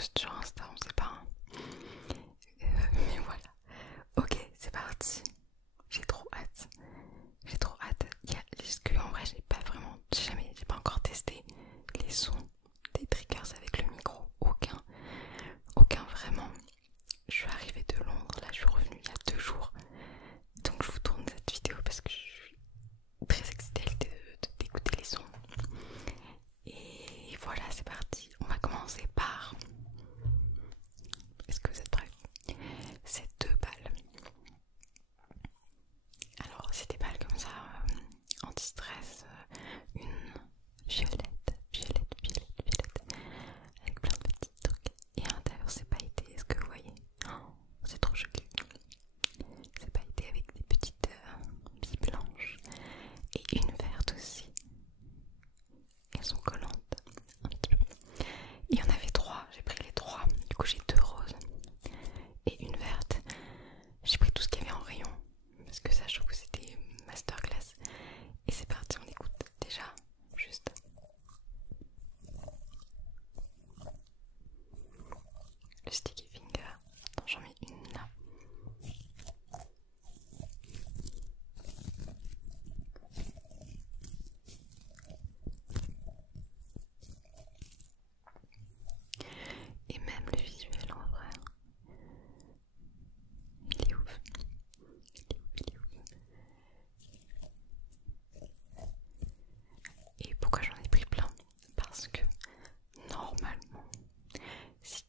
poste sur Insta, on sait pas. Hein. Mais voilà. Ok, c'est parti. J'ai trop hâte. J'ai trop hâte. Il y a ce que en vrai j'ai pas encore testé les sons des triggers avec le micro. Aucun vraiment. Je suis arrivée de Londres, là je suis revenue il y a 2 jours. Donc je vous tourne cette vidéo parce que je suis très excitée d'écouter les sons. Et voilà, c'est parti. On va commencer par... Est-ce que vous êtes prêts? C'est 2 balles. Alors c'est des balles comme ça, anti-stress, une violette, avec plein de petits trucs. Et à l'intérieur c'est pailleté, est-ce que vous voyez? Oh, c'est trop joli. C'est pailleté avec des petites billes blanches. Et une verte aussi. Elles sont collantes un petit peu. Il y en avait 3, j'ai pris les 3. Du coup j'ai 2 roses et une verte. J'ai pris tout ce qu'il y avait en rayon parce que ça je trouve que c'était masterclass. Et c'est parti, on écoute déjà juste le sticky finger. Attends, j'en mets une là. Et même le visuel en vrai, il est ouf. Et pourquoi j'en ai pris plein? Parce que normalement, si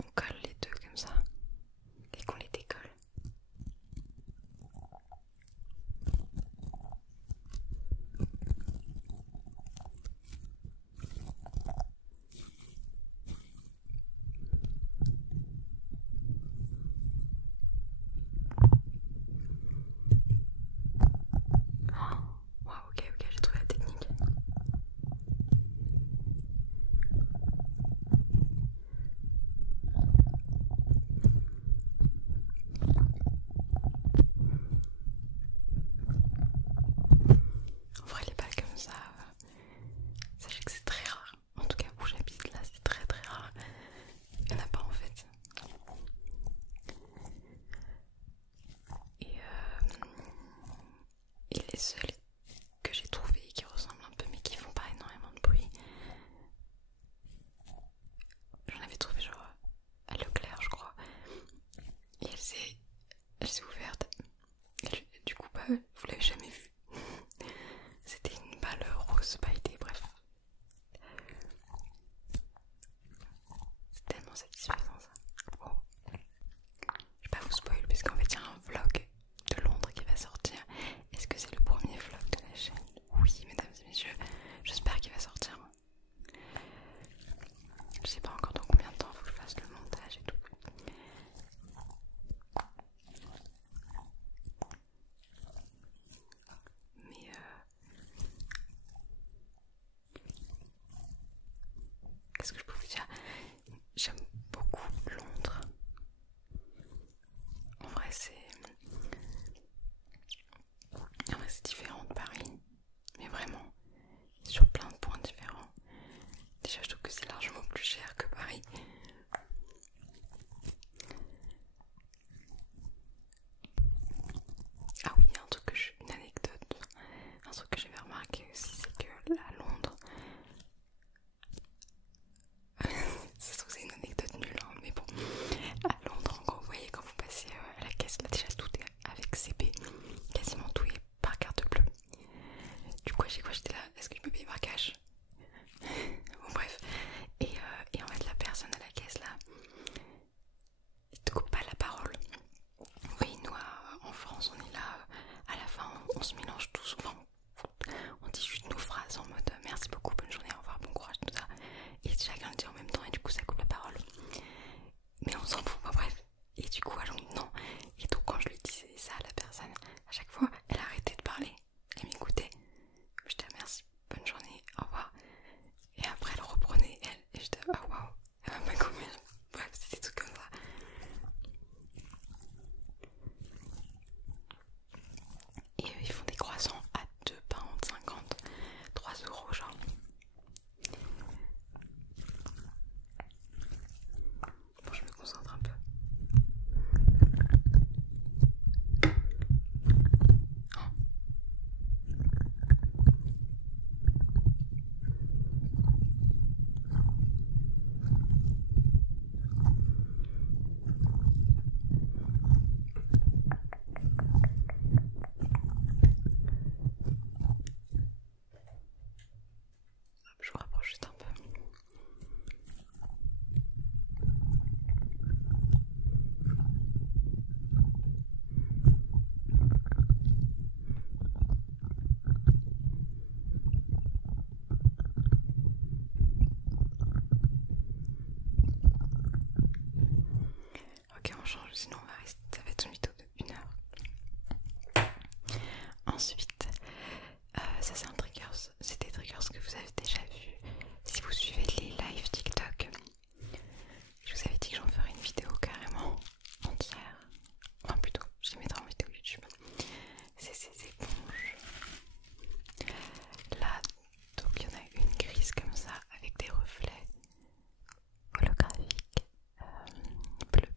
on colle les deux comme ça et qu'on les décolle, wow, ok, j'ai trouvé la technique. En vrai, les balles comme ça, sachez que c'est très rare. En tout cas, où j'habite là, c'est très rare. Il n'y en a pas en fait. Et les seuls que j'ai trouvés qui ressemblent un peu mais qui font pas énormément de bruit, j'en avais trouvé genre à Leclerc je crois. Et elle s'est ouverte. Et du coup bah, vous l'avez jamais vue. C'était une balle rose pailletée, bref. C'est tellement satisfaisant ça. Oh. Je vais pas vous spoil parce qu'en fait il y a un vlog de Londres qui va sortir. Est-ce que c'est le premier vlog de la chaîne? Oui mesdames et messieurs, j'espère qu'il va sortir. Je sais pas encore dans combien de temps il faut que je fasse le montage et tout. Mais qu'est-ce que je peux vous dire? J'aime beaucoup Londres. En vrai c'est différent de Paris. Mais vraiment, sur plein de points différents. Déjà je trouve que c'est largement plus cher que Paris. Ah oui, une anecdote, un truc que j'avais remarqué aussi, c'est que là, à Londres, ça se trouve c'est une anecdote nulle, hein, mais bon, à Londres, en gros, vous voyez quand vous passez à la caisse, là déjà tout est avec CP, quasiment tout est par carte bleue. Du coup, à chaque fois j'étais là, est-ce que je peux payer par cash? Bon bref, et en fait la personne à la caisse là, il te coupe pas la parole. Oui, nous en France on est là, à la fin on se mélange tous, enfin on dit juste nos phrases en mode merci beaucoup, bonne journée, au revoir, bon courage, tout ça. Et chacun le dit en même temps et du coup ça coupe la parole. Mais on s'en fout, bref. Et du coup à Londres non. Et donc quand je lui disais ça à la personne, à chaque fois elle arrêtait de parler, elle m'écoutait. Je disais change, sinon ça va être une vidéo de 1 heure. Ensuite, ça c'est un triggers, c'est des triggers que vous avez déjà vu si vous suivez les lives TikTok. Je vous avais dit que j'en ferais une vidéo carrément entière, enfin plutôt, je les mettrai en vidéo YouTube. C'est ces éponges. Là, donc il y en a une grise comme ça avec des reflets holographiques bleu.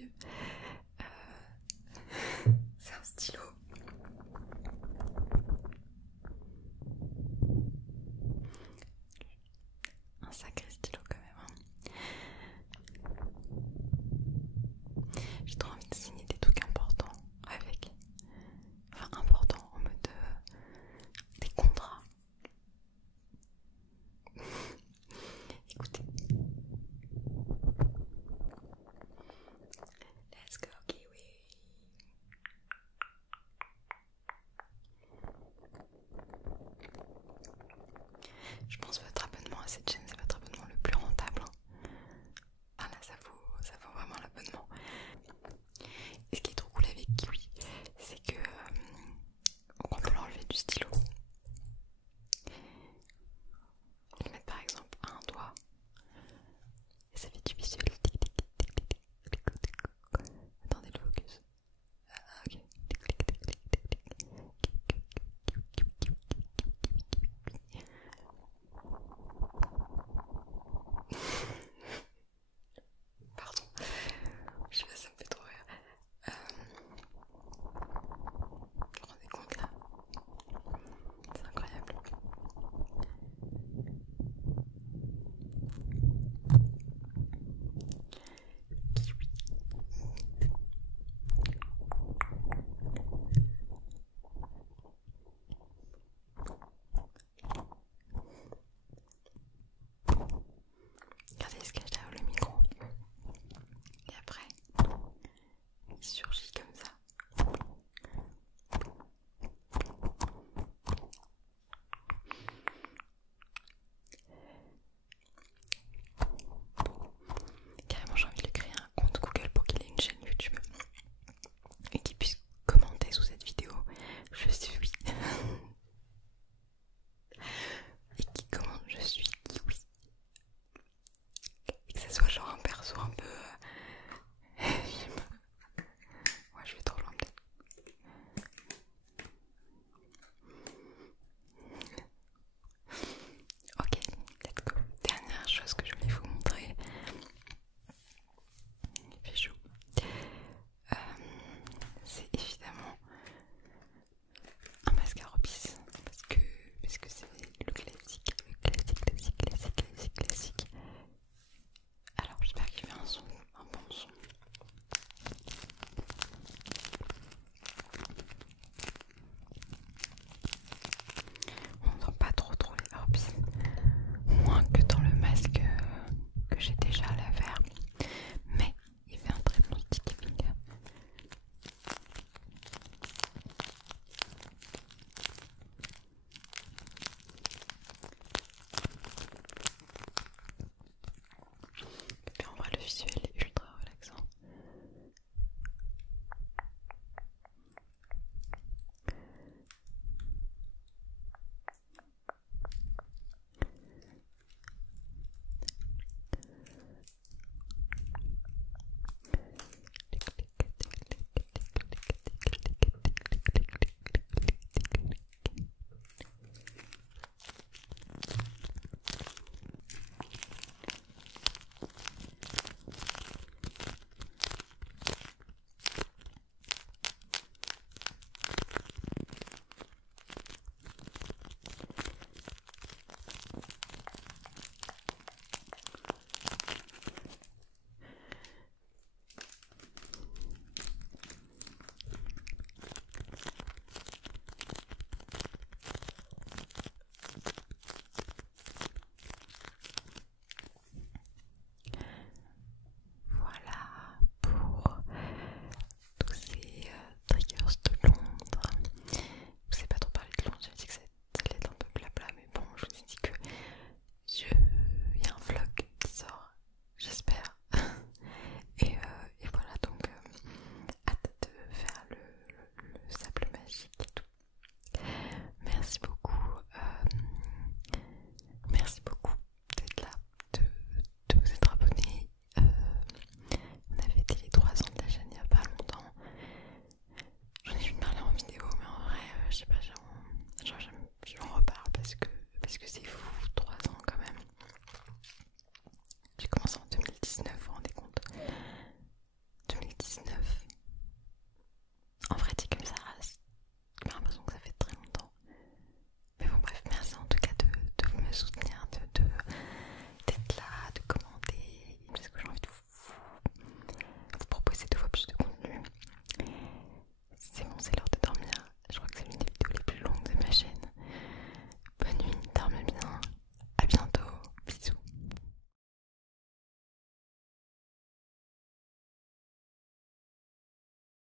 vieux.